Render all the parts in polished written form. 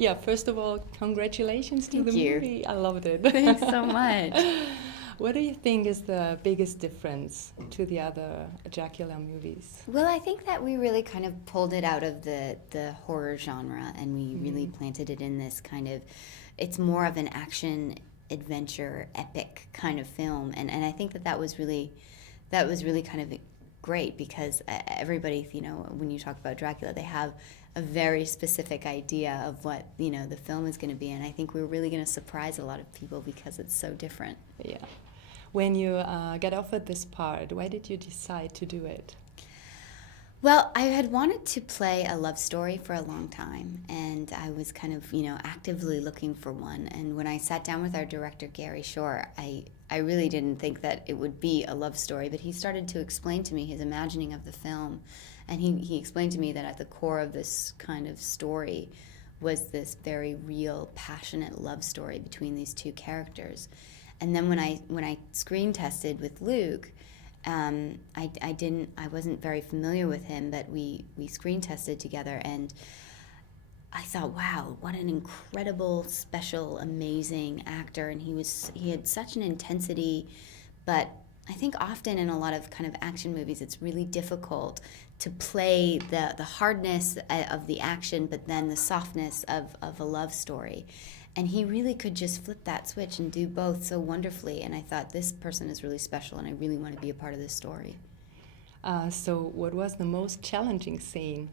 Yeah, first of all, congratulations to the Thank you. movie. I loved it. Thanks so much. What do you think is the biggest difference to the other Dracula movies? Well, I think that we really kind of pulled it out of the horror genre, and we really planted it in this kind of, it's more of an action adventure epic kind of film, and I think that was really kind of great, because everybody, when you talk about Dracula, they have a very specific idea of what the film is going to be, and I think we're really going to surprise a lot of people because it's so different. Yeah. When you got offered this part, why did you decide to do it? Well, I had wanted to play a love story for a long time, and I was kind of, actively looking for one. And when I sat down with our director, Gary Shore, I really didn't think that it would be a love story, but he started to explain to me his imagining of the film. And he explained to me that at the core of this kind of story was this very real, passionate love story between these two characters. And then when I screen tested with Luke, I wasn't very familiar with him, but we screen tested together, and I thought, wow, what an incredible, special, amazing actor. And he had such an intensity, but I think often in a lot of kind of action movies, it's really difficult to play the hardness of the action, but then the softness of a love story. And he really could just flip that switch and do both so wonderfully. And I thought, this person is really special, and I really want to be a part of this story. So what was the most challenging scene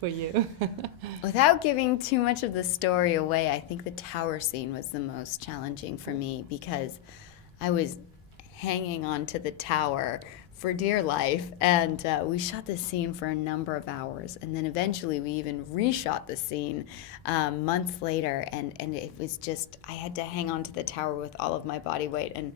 for you? Without giving too much of the story away, I think the tower scene was the most challenging for me, because I was hanging onto the tower for dear life, and we shot this scene for a number of hours, and then eventually we even reshot the scene months later, and it was just, I had to hang on to the tower with all of my body weight. And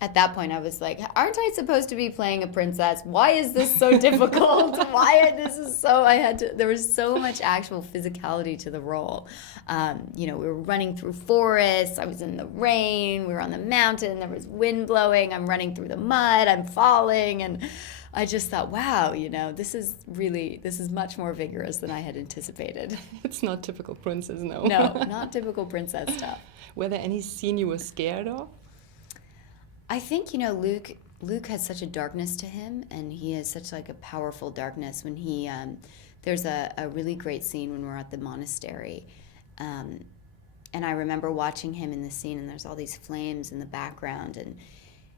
at that point I was like, aren't I supposed to be playing a princess? Why is this so difficult? There was so much actual physicality to the role. We were running through forests, I was in the rain, we were on the mountain, there was wind blowing, I'm running through the mud, I'm falling, and I just thought, wow, this is much more vigorous than I had anticipated. It's not typical princess, no. No, not typical princess stuff. Were there any scene you were scared of? I think, Luke has such a darkness to him, and he has such like a powerful darkness. When there's a really great scene when we're at the monastery, and I remember watching him in the scene, and there's all these flames in the background, and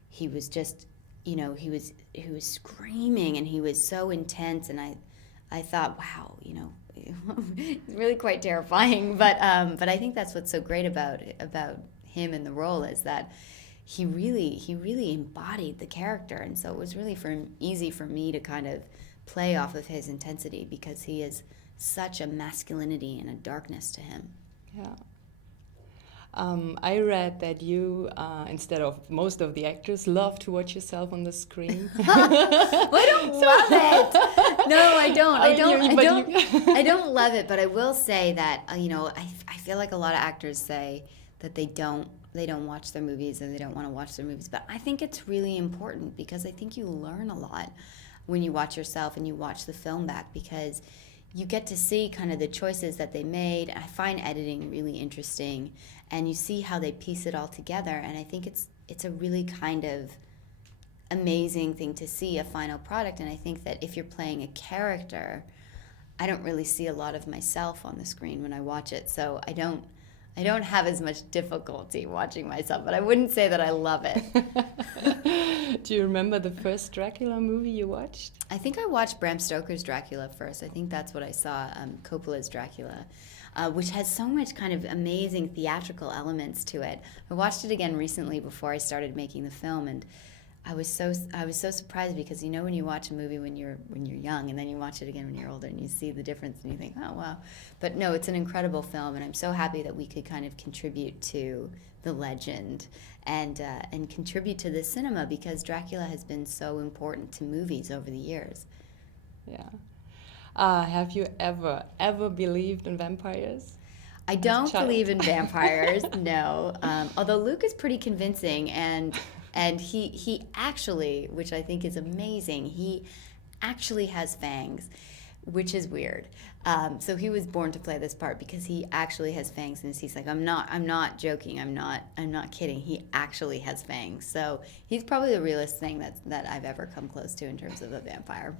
he was just, he was screaming, and he was so intense, and I thought, wow, it's really quite terrifying, but I think that's what's so great about him in the role, is that he really embodied the character, and so it was really easy for me to kind of play off of his intensity, because he is such a masculinity and a darkness to him. Yeah. I read that you, instead of most of the actors, love to watch yourself on the screen. I don't love it. No, I don't. I don't love it, but I will say that I feel like a lot of actors say that they don't watch their movies, and they don't want to watch their movies. But I think it's really important, because I think you learn a lot when you watch yourself and you watch the film back, because you get to see kind of the choices that they made. I find editing really interesting, and you see how they piece it all together. And I think it's a really kind of amazing thing to see, a final product. And I think that if you're playing a character, I don't really see a lot of myself on the screen when I watch it. So I don't have as much difficulty watching myself, but I wouldn't say that I love it. Do you remember the first Dracula movie you watched? I think I watched Bram Stoker's Dracula first. I think that's what I saw, Coppola's Dracula, which has so much kind of amazing theatrical elements to it. I watched it again recently before I started making the film, and I was so surprised, because when you watch a movie when you're young, and then you watch it again when you're older, and you see the difference, and you think, oh wow. But no, it's an incredible film, and I'm so happy that we could kind of contribute to the legend and contribute to this cinema, because Dracula has been so important to movies over the years. Yeah. Have you ever believed in vampires? I don't believe in vampires, no. Although Luke is pretty convincing, and he actually, which I think is amazing, he actually has fangs, which is weird. So he was born to play this part because he actually has fangs, and he's like, I'm not joking, I'm not kidding. He actually has fangs. So he's probably the realest thing that I've ever come close to in terms of a vampire.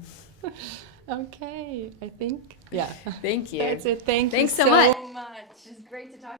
Okay, I think. Yeah. Thank you. That's it. Thanks so so much. much. It's great to talk.